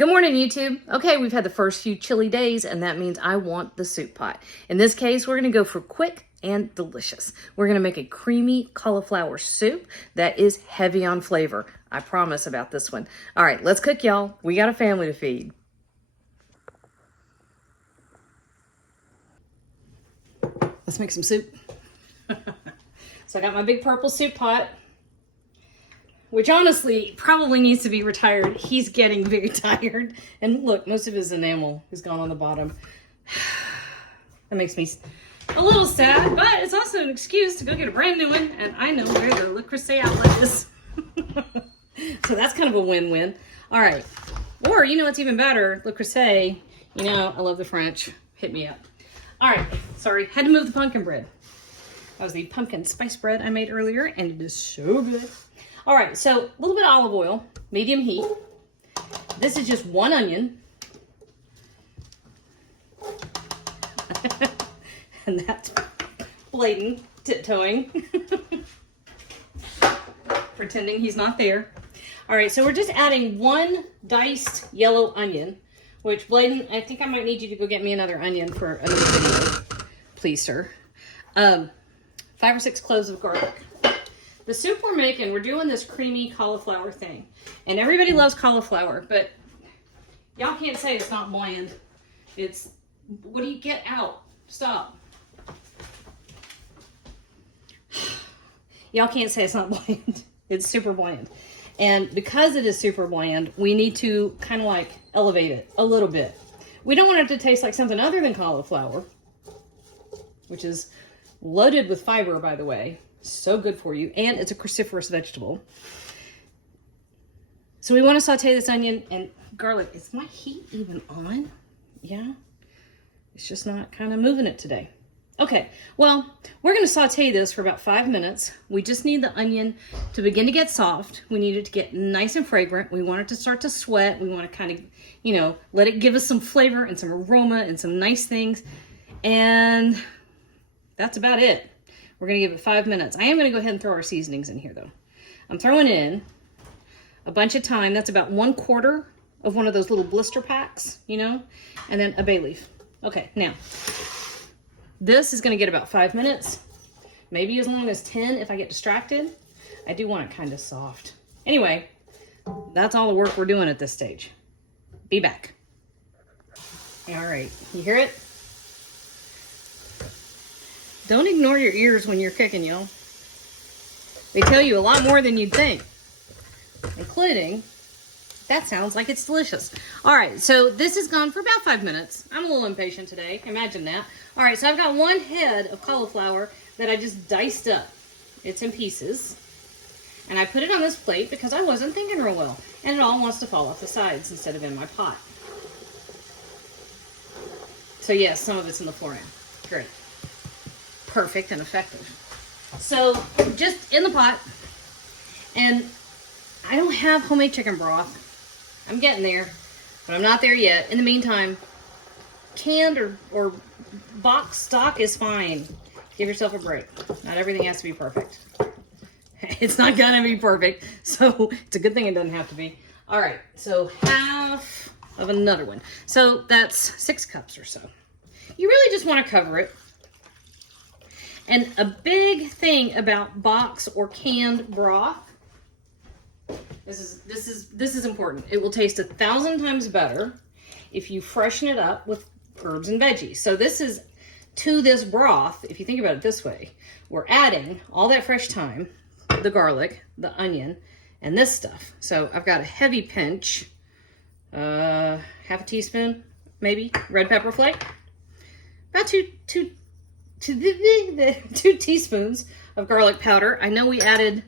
Good morning, YouTube. Okay, we've had the first few chilly days, and that means I want the soup pot. In this case, we're gonna go for quick and delicious. We're gonna make a creamy cauliflower soup that is heavy on flavor. I promise about this one. All right, let's cook, y'all. We got a family to feed. Let's make some soup. So I got my big purple soup pot, which honestly probably needs to be retired. He's getting very tired. And look, most of his enamel is gone on the bottom. That makes me a little sad, but it's also an excuse to go get a brand new one. And I know where the Le Creuset outlet is. So that's kind of a win-win. All right. Or, you know what's even better? Le Creuset, you know, I love the French. Hit me up. All right. Sorry, had to move the pumpkin bread. That was the pumpkin spice bread I made earlier, and it is so good. All right, so a little bit of olive oil, medium heat. This is just one onion. And that's Bladen tiptoeing. Pretending he's not there. All right, so we're just adding one diced yellow onion, which Bladen, I think I might need you to go get me another onion for another video. Please, sir. 5 or 6 cloves of garlic. The soup we're making, we're doing this creamy cauliflower thing. And everybody loves cauliflower, but y'all can't say it's not bland. It's, what do you get out? Stop. Y'all can't say it's not bland. It's super bland. And because it is super bland, we need to kind of like elevate it a little bit. We don't want it to taste like something other than cauliflower, which is loaded with fiber, by the way. So good for you. And it's a cruciferous vegetable. So we want to saute this onion and garlic. Is my heat even on? Yeah. It's just not kind of moving it today. Okay. Well, we're going to saute this for about 5 minutes. We just need the onion to begin to get soft. We need it to get nice and fragrant. We want it to start to sweat. We want to kind of, you know, let it give us some flavor and some aroma and some nice things. And that's about it. We're going to give it 5 minutes. I am going to go ahead and throw our seasonings in here, though. I'm throwing in a bunch of thyme. That's about 1/4 of one of those little blister packs, you know, and then a bay leaf. Okay, now, this is going to get about 5 minutes, maybe as long as 10 if I get distracted. I do want it kind of soft. Anyway, that's all the work we're doing at this stage. Be back. All right, you hear it? Don't ignore your ears when you're cooking, y'all. They tell you a lot more than you'd think, including, that sounds like it's delicious. All right, so this has gone for about 5 minutes. I'm a little impatient today, imagine that. All right, so I've got one head of cauliflower that I just diced up. It's in pieces. And I put it on this plate because I wasn't thinking real well. And it all wants to fall off the sides instead of in my pot. So yes, some of it's in the floor now. Great. Perfect and effective. So just in the pot, and I don't have homemade chicken broth. I'm getting there, but I'm not there yet. In the meantime, canned or box stock is fine. Give yourself a break. Not everything has to be perfect. It's not gonna be perfect, so it's a good thing it doesn't have to be. All right, so half of another one. So that's 6 cups or so. You really just want to cover it. And a big thing about box or canned broth, this is important. It will taste 1,000 times better if you freshen it up with herbs and veggies. So this is, to this broth, if you think about it this way, we're adding all that fresh thyme, the garlic, the onion, and this stuff. So I've got a heavy pinch, half a teaspoon, maybe, red pepper flake, about two 2 teaspoons of garlic powder. I know we added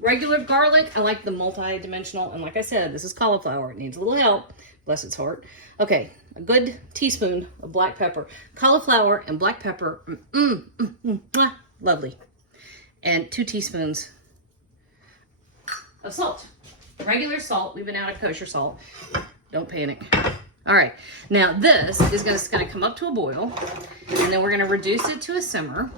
regular garlic. I like the multi-dimensional. And like I said, this is cauliflower. It needs a little help. Bless its heart. Okay, a good teaspoon of black pepper. Cauliflower and black pepper. Lovely. And 2 teaspoons of salt. Regular salt. We've been out of kosher salt. Don't panic. All right, now this is just gonna come up to a boil, and then we're gonna reduce it to a simmer,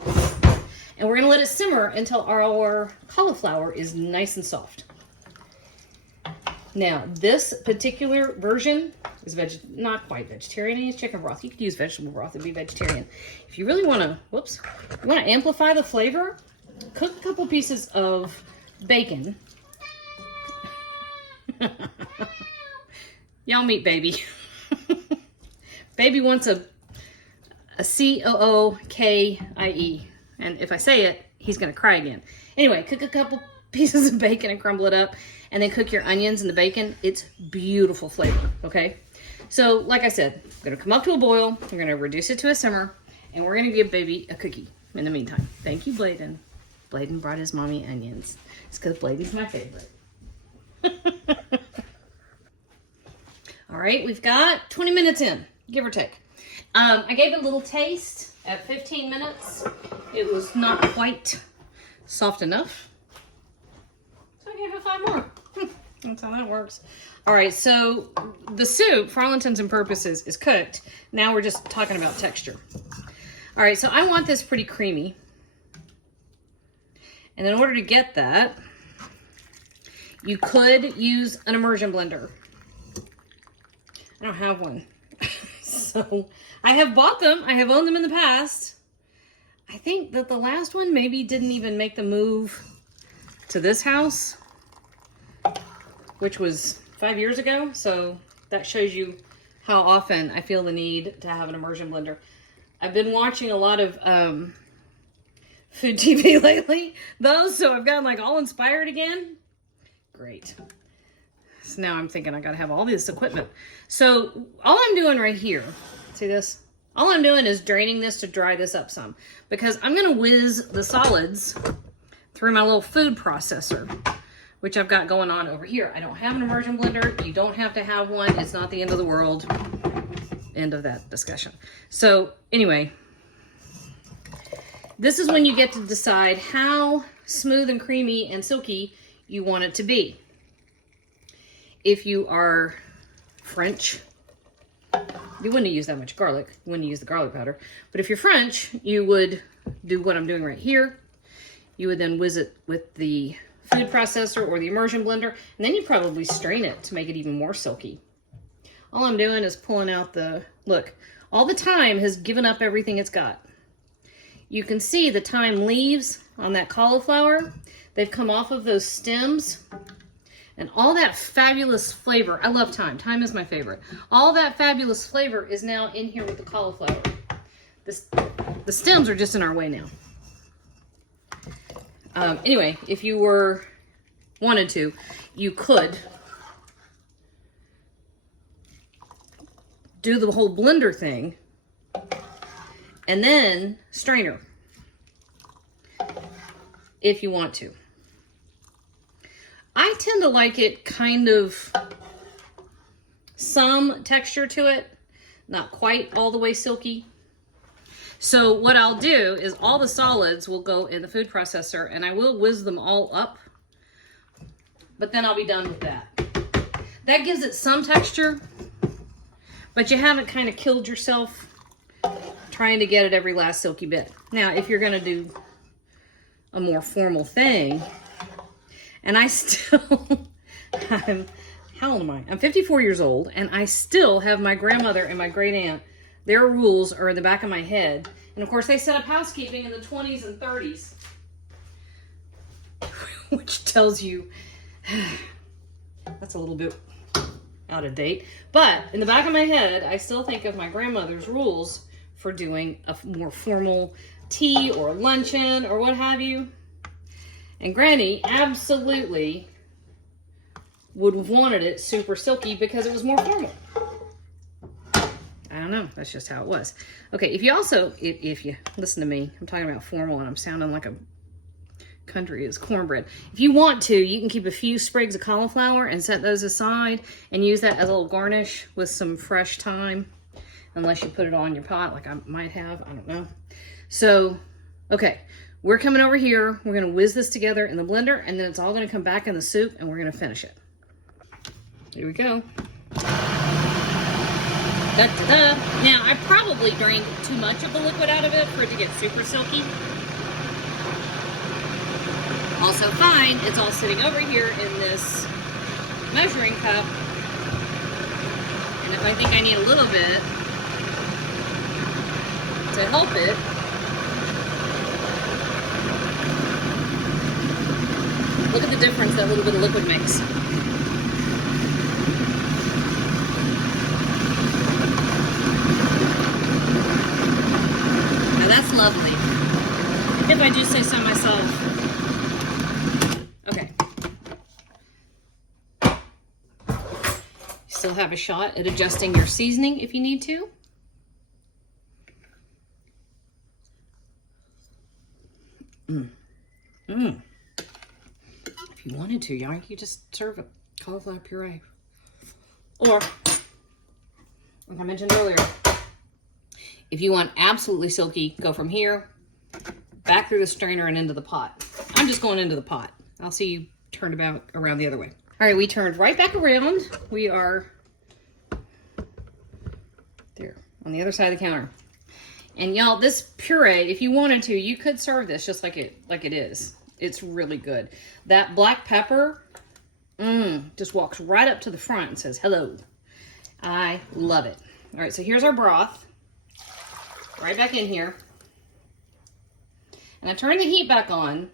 and we're gonna let it simmer until our cauliflower is nice and soft. Now, this particular version is not quite vegetarian. It's chicken broth. You could use vegetable broth and be vegetarian. If you really want to, you want to amplify the flavor, cook a couple pieces of bacon. Y'all meet baby. Baby wants a COOKIE. And if I say it, he's going to cry again. Anyway, cook a couple pieces of bacon and crumble it up. And then cook your onions and the bacon. It's beautiful flavor, okay? So, like I said, we're going to come up to a boil. We're going to reduce it to a simmer. And we're going to give baby a cookie in the meantime. Thank you, Bladen. Bladen brought his mommy onions. It's because Bladen's my favorite. All right, we've got 20 minutes in, give or take. I gave it a little taste at 15 minutes. It was not quite soft enough. So I gave it 5 more. That's how that works. All right, so the soup, for all intents and purposes, is cooked. Now we're just talking about texture. All right, so I want this pretty creamy. And in order to get that, you could use an immersion blender. I don't have one. So I have bought them. I have owned them in the past. I think that the last one maybe didn't even make the move to this house, which was 5 years ago. So that shows you how often I feel the need to have an immersion blender. I've been watching a lot of food TV lately, though, so I've gotten like all inspired again. Great. So now I'm thinking I gotta have all this equipment. So all I'm doing right here, see this? All I'm doing is draining this to dry this up some, because I'm gonna whiz the solids through my little food processor, which I've got going on over here. I don't have an immersion blender. You don't have to have one. It's not the end of the world. End of that discussion. So anyway, this is when you get to decide how smooth and creamy and silky you want it to be. If you are French, you wouldn't use that much garlic. You wouldn't use the garlic powder. But if you're French, you would do what I'm doing right here. You would then whiz it with the food processor or the immersion blender, and then you probably strain it to make it even more silky. All I'm doing is pulling out the, look, all the thyme has given up everything it's got. You can see the thyme leaves on that cauliflower. They've come off of those stems. And all that fabulous flavor, I love thyme. Thyme is my favorite. All that fabulous flavor is now in here with the cauliflower. The stems are just in our way now. Anyway, if you wanted to, you could do the whole blender thing and then strainer if you want to. I tend to like it kind of some texture to it, not quite all the way silky. So what I'll do is all the solids will go in the food processor and I will whiz them all up, but then I'll be done with that. That gives it some texture, but you haven't kind of killed yourself trying to get at every last silky bit. Now, if you're gonna do a more formal thing, and I still, how old am I? I'm 54 years old, and I still have my grandmother and my great aunt. Their rules are in the back of my head. And of course, they set up housekeeping in the 20s and 30s, which tells you that's a little bit out of date. But in the back of my head, I still think of my grandmother's rules for doing a more formal tea or luncheon or what have you. And Granny absolutely would have wanted it super silky because it was more formal. I don't know. That's just how it was. Okay, if you also, if you listen to me, I'm talking about formal and I'm sounding like a country is cornbread. If you want to, you can keep a few sprigs of cauliflower and set those aside and use that as a little garnish with some fresh thyme, unless you put it on your pot like I might have. I don't know. So, okay. We're coming over here, we're gonna whiz this together in the blender, and then it's all gonna come back in the soup, and we're gonna finish it. Here we go. Da-da-da. Now, I probably drained too much of the liquid out of it for it to get super silky. Also fine, it's all sitting over here in this measuring cup. And if I think I need a little bit to help it, look at the difference that little bit of liquid makes. Now that's lovely. If I do say so myself. Okay. You still have a shot at adjusting your seasoning if you need to. If you wanted to, yeah, you could just serve a cauliflower puree. Or, like I mentioned earlier, if you want absolutely silky, go from here, back through the strainer and into the pot. I'm just going into the pot. I'll see you turned about around the other way. All right, we turned right back around. We are there on the other side of the counter. And y'all, this puree, if you wanted to, you could serve this just like it is. It's really good. That black pepper, just walks right up to the front and says, hello. I love it. All right, so here's our broth. Right back in here. And I turn the heat back on.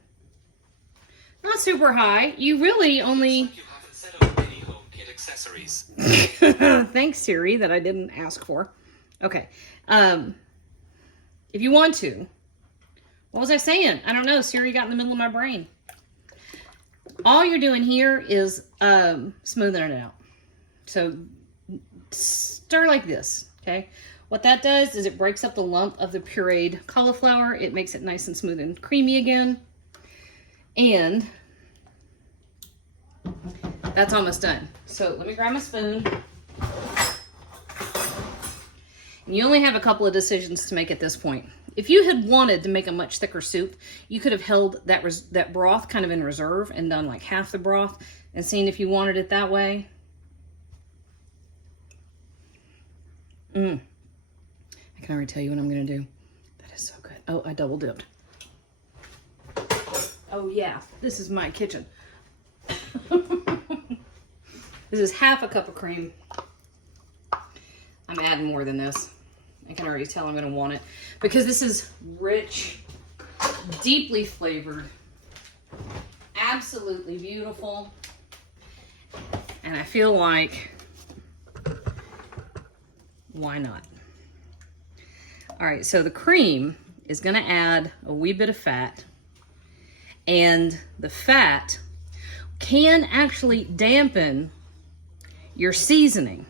Not super high. You really only... Thanks, Siri, that I didn't ask for. Okay. If you want to. What was I saying? I don't know. Siri got in the middle of my brain. All you're doing here is smoothing it out. So stir like this, okay? What that does is it breaks up the lump of the pureed cauliflower. It makes it nice and smooth and creamy again. And that's almost done. So let me grab my spoon. And you only have a couple of decisions to make at this point. If you had wanted to make a much thicker soup, you could have held that broth kind of in reserve and done like half the broth and seen if you wanted it that way. I can already tell you what I'm going to do. That is so good. Oh, I double dipped. Oh yeah, this is my kitchen. This is half a cup of cream. I'm adding more than this. I can already tell I'm going to want it because this is rich, deeply flavored, absolutely beautiful. And I feel like, why not? All right, so the cream is going to add a wee bit of fat, and the fat can actually dampen your seasoning.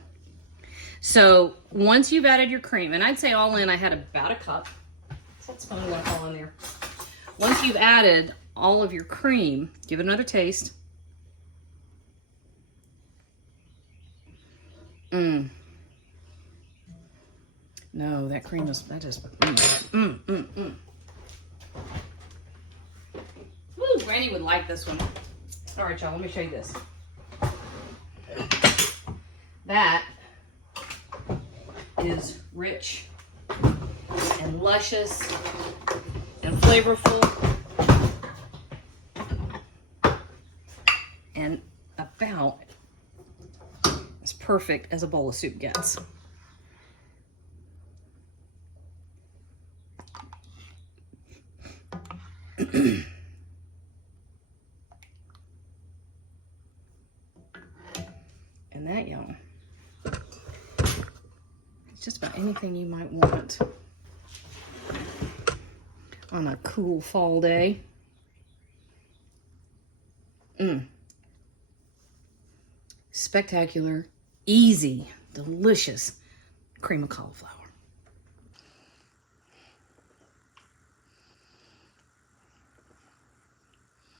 So once you've added your cream, and I'd say all in, I had about a cup. That spoon going to fall in there. Once you've added all of your cream, give it another taste. No, that cream is, that just, Woo, Randy would like this one. All right, y'all, let me show you this. That is rich and luscious and flavorful and about as perfect as a bowl of soup gets. And that, y'all, it's just about anything you might want on a cool fall day. Spectacular, easy, delicious cream of cauliflower.